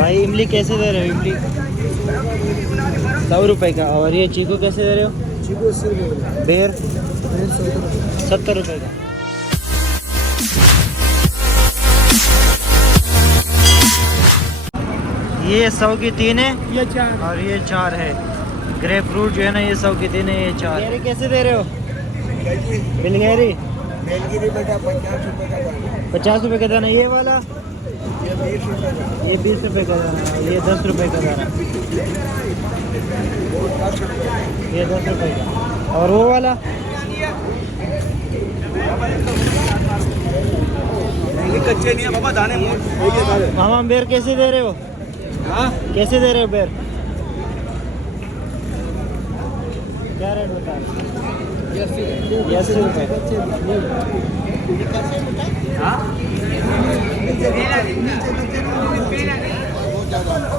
भाई इमली कैसे दे रहे हो? इमली 100 रुपये का। और ये चीकू कैसे दे रहे हो? चीकू 80 रुपये। बेर 70 70 रुपये का। ये 100 की 3 है ये 4 और ये 4 है। ग्रेप फ्रूट जो है ना ये 100 की 3 है, ये 4। बेरी कैसे दे रहे हो? बिलगेरी बेलगिरी बेटा 50 रुपये का दाना। 50 रुपये का दाना। ये वाला ये 20 रुपये का। ये 20 रुपये का दाना। ये 10 रुपये का दाना। वो 10 रुपये। ये 10 रुपये का। और वो वाला ये कच्चे नहीं है बाबा, दाने मामा बेर कैसे दे रहे हो? हाँ कैसे दे रहे हो बेर? क्या रेट बता रहे हो? 80 रुपये।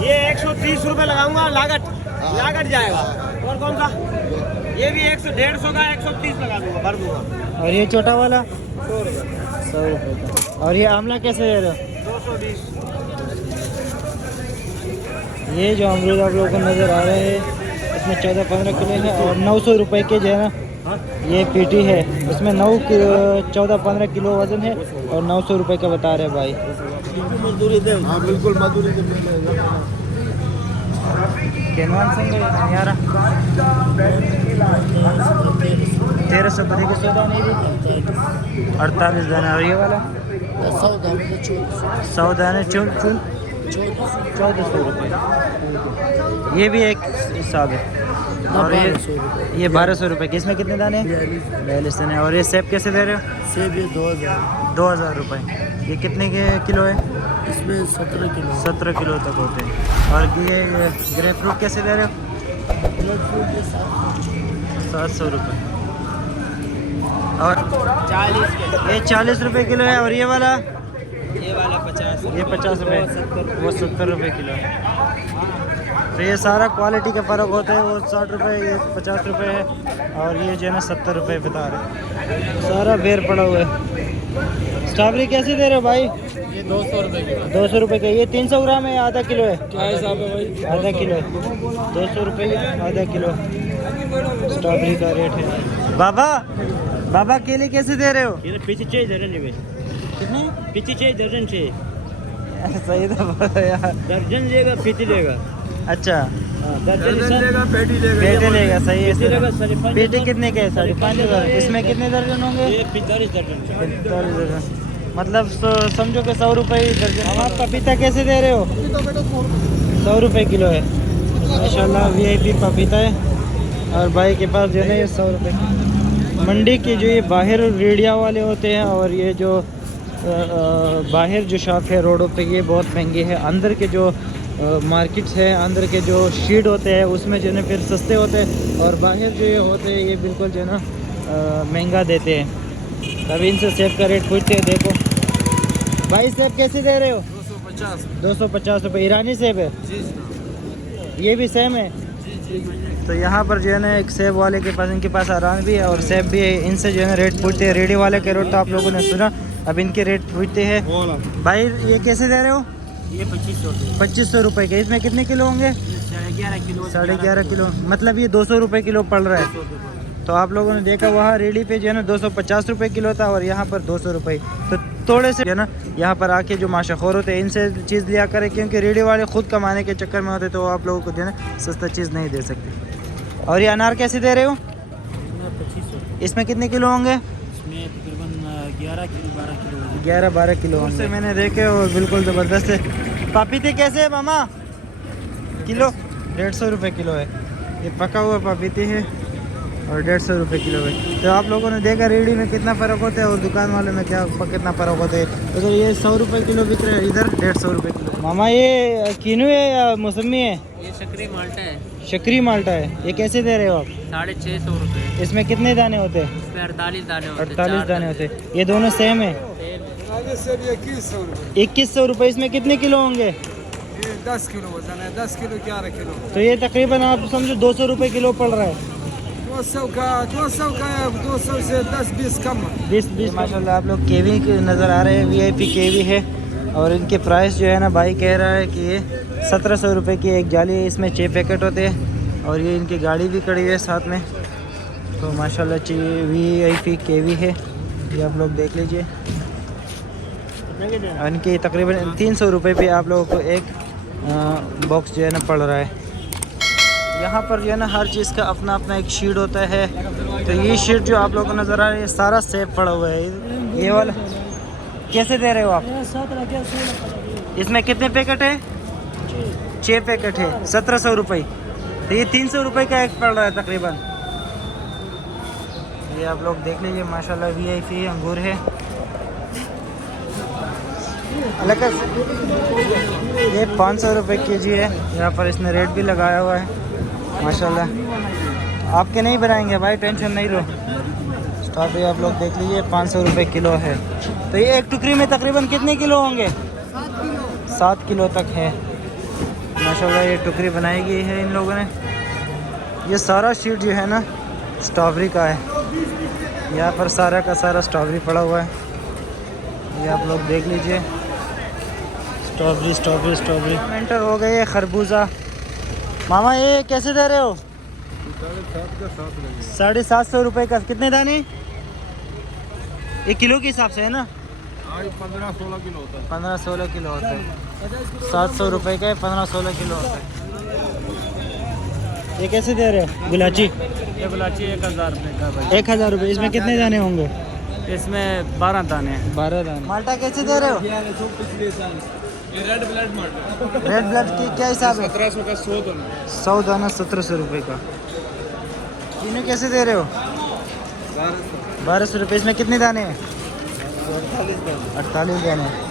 ये 130 रुपये लगाऊंगा, लागत जाएगा। और कौन सा? ये भी 100-150 का 130 लगा दूंगा, भर दूंगा। और ये छोटा वाला 100 रुपये। 100 रुपये का। और ये आंवला कैसे दे रहे हो? 220। ये जो अमरूद आप लोगों को नज़र आ रहे हैं इसमें 14-15 किलो है और 900 रुपये के जो है ना ये पीटी है। उसमें 14-15 किलो वज़न है और 900 रुपये का बता रहे हैं भाई। मजदूरी दे। हाँ बिल्कुल मजदूरी दे। केनवान सिंह यारा 1300 बड़े के 100 दाने भी 48 दाने। और ये वाला 100 दाने 1400 रुपये। ये भी एक हिसाब है। और ये 1200 रुपये की। इसमें कितने दाने? 42 दाने। और ये सेब कैसे दे रहे हो? सेब ये 2000 रुपये। ये कितने के किलो है? इसमें 17 किलो तक होते हैं। और ये ग्रेप फ्रूट कैसे दे रहे हो? 700 रुपये। और 40 ये 40 रुपये किलो है। और ये वाला 50। ये 50 रुपये। वो 70 रुपये किलो है। तो ये सारा क्वालिटी का फ़र्क होता है। वो 60 रुपये, ये 50 रुपये है। और ये जो है ना 70 रुपये बता रहे हैं। सारा बेर पड़ा हुआ है। स्ट्रॉबेरी कैसे दे रहे हो भाई? ये 200 रुपये की। 200 रुपये का। ये 300 ग्राम है, आधा किलो है? क्या हिसाब है भाई? आधा किलो है। 200 रुपये आधा किलो स्ट्रॉबेरी का रेट है। बाबा केले कैसे दे रहे हो? ये पीछे चाहिए दर्जन है। कितने? पीछे चाहिए दर्जन चाहिए। सही तो बोलो यार। दर्जन लेगा पीछे लेगा। अच्छा दर्जन लेगा पेटी पेटे लेगा। सही है। लेगा 5.5। पेटे कितने के? 5.5। इसमें कितने दर्जन होंगे? ये 45 दर्जन। 45 दर्जन। मतलब समझो कि 100 रुपये ही दर्जन। आप पपीता कैसे दे रहे हो? 100 रुपये किलो है। माशाल्लाह VIP पपीता है। और भाई के पास जो है ना ये 100 रुपये। मंडी के जो ये बाहर रेडिया वाले होते हैं और ये जो बाहर जो शॉप है रोडों पे ये बहुत महंगे हैं। अंदर के जो मार्केट्स है, अंदर के जो शीट होते हैं उसमें जो है ना फिर सस्ते होते हैं। और बाहर जो ये होते हैं ये बिल्कुल जो है ना महंगा देते हैं। तभी इनसे सेब का रेट पूछते हैं। देखो भाई सेब कैसे दे रहे हो? 250 रुपये। ईरानी सेब है? ये भी सेम है? तो यहाँ पर जो है ना एक सेब वाले के पास, इनके पास आराम भी है और सेब भी है। इनसे जो है ना रेट पूछते हैं। रेडी वाले के रेट तो आप लोगों ने सुना, अब इनके रेट पूछते हैं। भाई ये कैसे दे रहे हो? ये 2500 रुपये के। इसमें कितने किलो होंगे? 11.5 किलो। 11.5 किलो। मतलब ये 200 रुपये किलो पड़ रहा है। तो आप लोगों ने देखा वहाँ रेडी पे जो है ना 250 रुपये किलो था और यहाँ पर 200 रुपये। तो थोड़े से जो है ना यहाँ पर आके जो माशाखोर होते हैं इनसे चीज़ लिया करें, क्योंकि रेडी वाले खुद कमाने के चक्कर में होते तो आप लोगों को जो है ना सस्ता चीज़ नहीं दे सकते। और ये अनार कैसे दे रहे हो? 2500। इसमें कितने किलो होंगे? इसमें तकरीबन 11 किलो 12 किलो। 11-12 किलो से मैंने देखे और बिल्कुल ज़बरदस्त है। पपीते कैसे है मामा? किलो 150 रुपये किलो है। ये पका हुआ पपीते है और 150 रुपये किलो है। तो आप लोगों ने देखा रेडी में कितना फ़र्क होता है और दुकान वाले में कितना फ़र्क होता है। उधर ये 100 रुपये किलो बिक रहा है, इधर 150 रुपये किलो। मामा ये कीनू है या मौसमी है? ये शकरी माल्टा है। शकरी माल्टा है। ये कैसे दे रहे हो आप? 650 रुपये। इसमें कितने दाने होते हैं? इसमें 48 दाने होते हैं। 48 दाने होते हैं। ये दोनों सेम है? 2100 रुपये। इसमें कितने किलो होंगे? 10 किलो वजन है। 10 किलो 11 किलो। तो ये तकरीबन आप समझो 200 रुपये किलो पड़ रहा है। 200 का 200 से 10-20 कम। 20 माशाल्लाह। आप लोग केवी नज़र आ रहे हैं, VIP केवी है और इनके प्राइस जो है ना, भाई कह रहा है कि ये 1700 रुपये की एक जाली है, इसमें 6 पैकेट होते हैं। और ये इनकी गाड़ी भी खड़ी है साथ में। तो माशाल्लाह VIP KV है, ये आप लोग देख लीजिए। और इनकी तकरीबन 300 रुपये पे आप लोगों को एक बॉक्स जो है ना पड़ रहा है। यहाँ पर जो है ना हर चीज़ का अपना अपना एक शीट होता है। तो ये शीट जो आप लोगों को नज़र आ रहा है, ये सारा सेब पड़ा हुआ है। ये वाला कैसे दे रहे हो आप? इसमें कितने पैकेट है? 6 पैकेट है, 1700 रुपये। तो ये 300 रुपये का एक पड़ रहा है तकरीबन। ये आप लोग देख लीजिए, माशाल्लाह VIP अंगूर है। अलग ये 500 रुपये kg है। यहाँ पर इसने रेट भी लगाया हुआ है माशाल्लाह। आपके नहीं बनाएंगे भाई, टेंशन नहीं लो। स्ट्रॉबेरी आप लोग देख लीजिए, 500 रुपये किलो है। तो ये एक टुकड़ी में तकरीबन कितने किलो होंगे? 7 किलो तक है माशाल्लाह। ये टुकड़ी बनाई गई है इन लोगों ने। ये सारा शीट जो है ना स्ट्रॉबेरी का है। यहाँ पर सारा का सारा स्ट्रॉबेरी पड़ा हुआ है। ये आप लोग देख लीजिए, स्ट्रॉबेरी स्ट्रॉबेरी स्ट्रॉबेरी। मेंटर हो गए ये खरबूजा। मामा ये कैसे दे रहे हो? 750 रुपये का। कितने दाने? एक किलो के हिसाब से है ना? 15-16 किलो होता है। 15-16 किलो होता है। 700 रुपये का 15-16 किलो होता है। ये कैसे दे रहे हो? गुलाची? ये गुलाची 1000 रुपये का भाई। 1000 रुपये। इसमें कितने दाने होंगे? इसमें 12 दाने हैं। 12 दाने। माल्टा कैसे दे रहे हो? ये रेड ब्लड माल्टा। रेड ब्लड की क्या हिसाब है? 1700 का 100 दाना। 100 दाना 1700 रुपये का। इन्हें कैसे दे रहे हो? 1200 रुपये। इसमें कितने दाने हैं? 48 दाने।